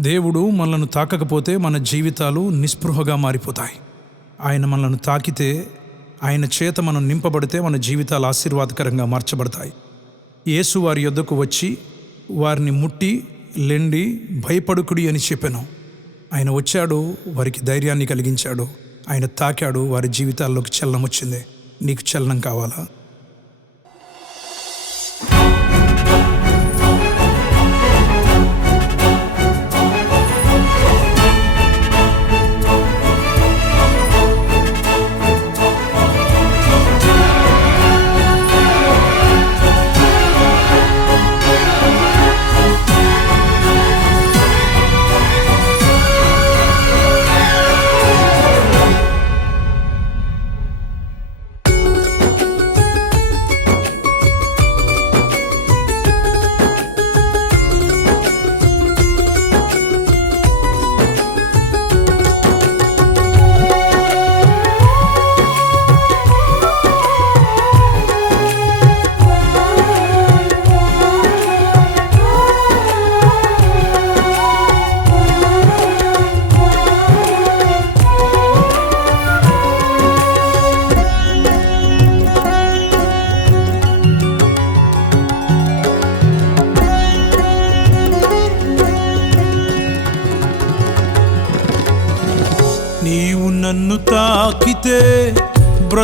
దేవుడు మనలను తాకకపోతే మన జీవితాలు నిస్పృహగా మారిపోతాయి. ఆయన మనలను తాకితే ఆయన చేత మనం నింపబడితే మన జీవితాలు ఆశీర్వాదకరంగా మార్చబడతాయి. యేసు వారి యొద్దకు వచ్చి వారిని ముట్టి లెండి భయపడుకుడి అని చెప్పాను. ఆయన వచ్చాడు వారికి ధైర్యాన్ని కలిగించాడు. ఆయన తాకాడు వారి జీవితాల్లోకి చలనం వచ్చింది నీకు చలనం కావాలా?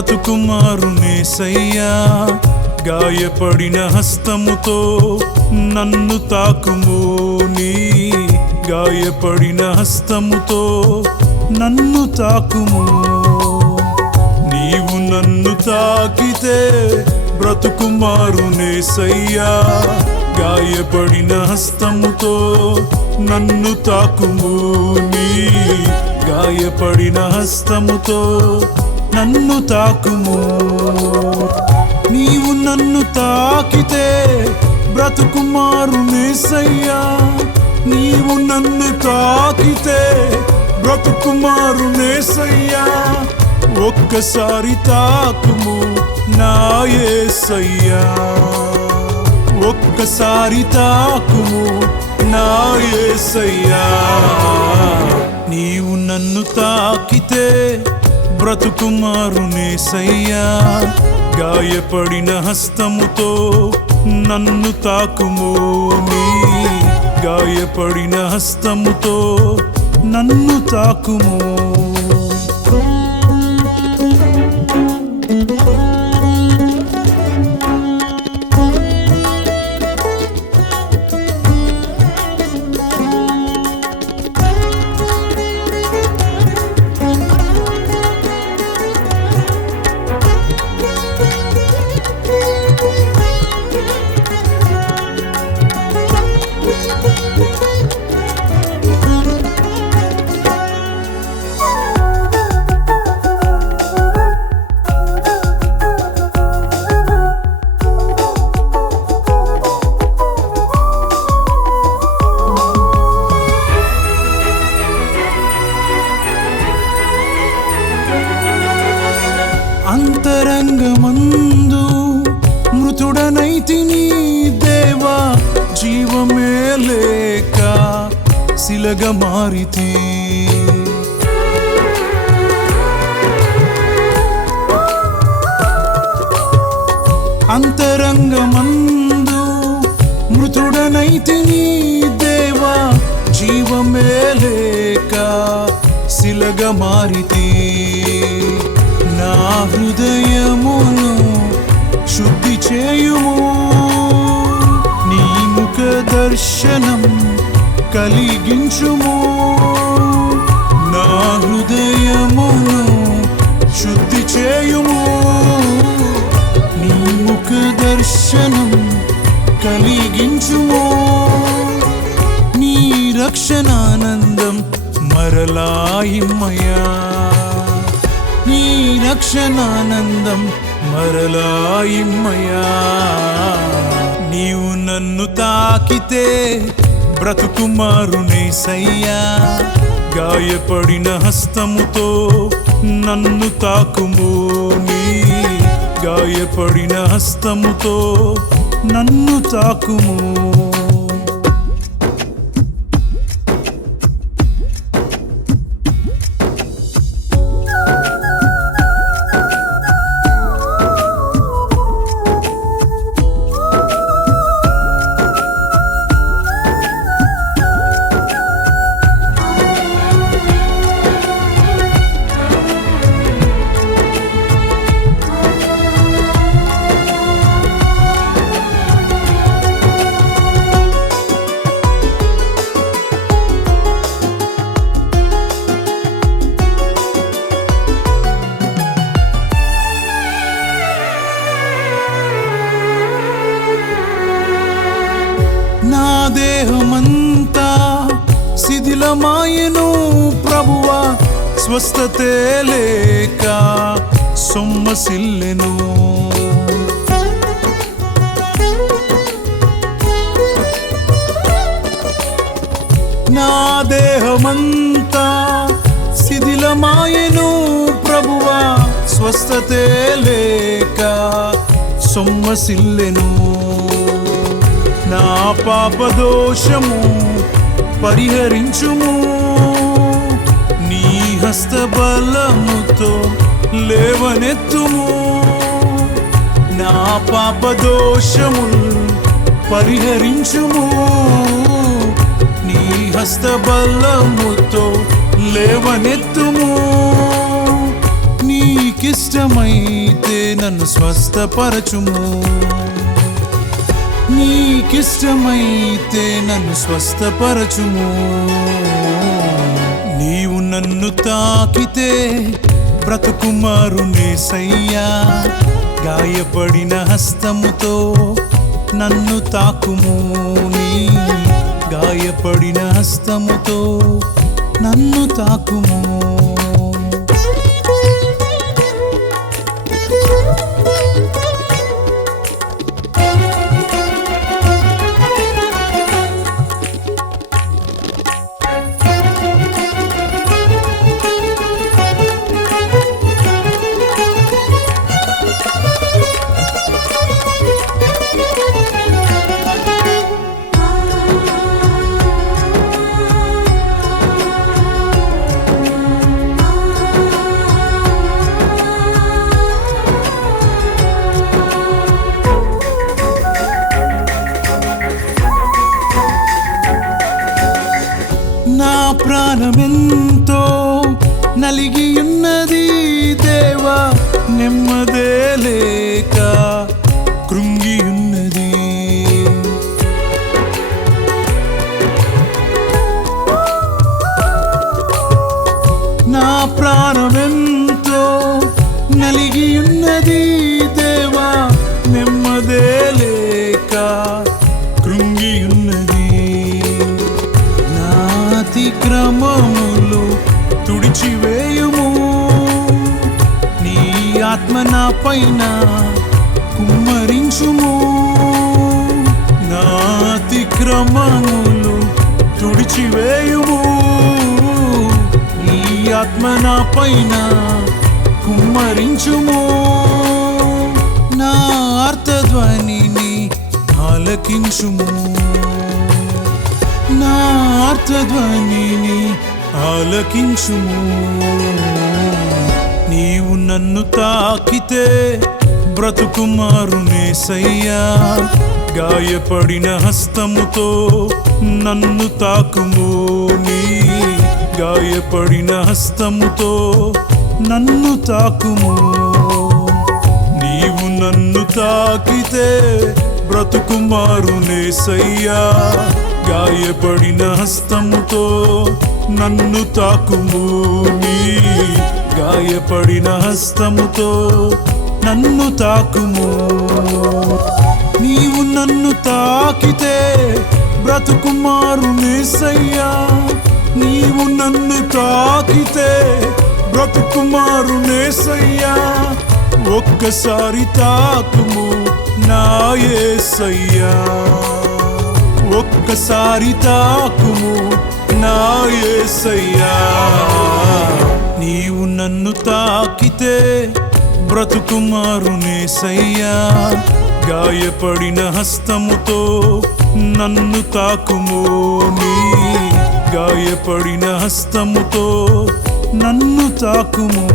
బ్రతుకుమారునేసయ్యా గాయపడిన హస్తముతో నన్ను తాకుము నీ. గాయపడిన హస్తముతో నన్ను తాకుము. నీవు నన్ను తాకితే బ్రతుకుమారునేసయ్యా గాయపడిన హస్తముతో నన్ను తాకుము నీ. గాయపడిన హస్తముతో నన్ను తాకుము. నీవు నన్ను తాకితే బ్రతుకుమారునేసయ్యా నీవు నన్ను తాకితే బ్రతుకుమారునేసయ్యా ఒక్కసారి తాకుము నాయసయ్యా ఒక్కసారి తాకుము నాయసయ్యా నీవు నన్ను తాకితే బ్రతుకుమారునేసయ్యా గాయపడిన హస్తముతో నన్ను తాకుము నీ. గాయపడిన హస్తముతో నన్ను తాకుము అంతరంగమందు మృతుడనైతి నీ దేవా జీవమే లేక శిలగ మారితి. అంతరంగమందు మృతుడనైతి నీ దేవా జీవమే లేక శిలగ మారితే. నా హృదయమును శుద్ధి చేయుము. నీ ముఖ దర్శనం కలిగించుము. నా హృదయమును శుద్ధి చేయుము. నీ ముఖ దర్శనం కలిగించుము. నీ రక్షణానందం మరలాయిమయా నీ విలక్షణానందం మరలాయిమ్మయా నీవు నన్ను తాకితే బ్రతుకుమారునేసయ్యా గాయపడిన హస్తముతో నన్ను తాకుము నీ. గాయపడిన హస్తముతో నన్ను తాకుము శిథిలమాయను ప్రభువా స్వస్థతే లేక సొమ్మసిల్లెను. నా దేహమంతా శిథిలమాయను ప్రభువా స్వస్థతే లేక సొమ్మసిల్లెను. నా పాప దోషము పరిహరించుము. నీ హస్తబలముతో లేవనెత్తుము. నా పాప దోషములు పరిహరించుము. నీ హస్తబలముతో లేవనెత్తుము. నీకిష్టమైతే నన్ను స్వస్థపరచుము. నీకిష్టమైతే నన్ను స్వస్థపరచుము. నీవు నన్ను తాకితే బ్రతుకుమారునేసయ్యా గాయపడిన హస్తముతో నన్ను తాకుము నీ. గాయపడిన హస్తముతో నన్ను తాకుము. నా పైన కుమ్మరించుము. నాతి క్రమములు తుడిచివేయుము. ఈ ఆత్మ నా పైన కుమ్మరించుము. నా ఆర్తధ్వనిని ఆలకించుము. నా ఆర్తధ్వనిని ఆలకించుము. నన్ను తాకితే బ్రతుకుమారునేసయ్యా గాయపడిన హస్తముతో నన్ను తాకుము నీ. గాయపడిన హస్తముతో నన్ను తాకుము. నీవు నన్ను తాకితే బ్రతుకుమారునేసయ్యా గాయపడిన హస్తముతో నన్ను తాకుము నీ. గాయపడిన హస్తముతో నన్ను తాకుము. నీవు నన్ను తాకితే బ్రతుకుమారు నేసయ్యా. నీవు నన్ను తాకితే బ్రతుకుమారు నేసయ్యా. ఒక్కసారి తాకుము నాయసయ్యా ఒక్కసారి తాకుము నాయసయ్యా నీవు నన్ను తాకితే బ్రతుకుమారునేసయ్యా గాయపడిన హస్తముతో నన్ను తాకుము నీ. గాయపడిన హస్తముతో నన్ను తాకుము.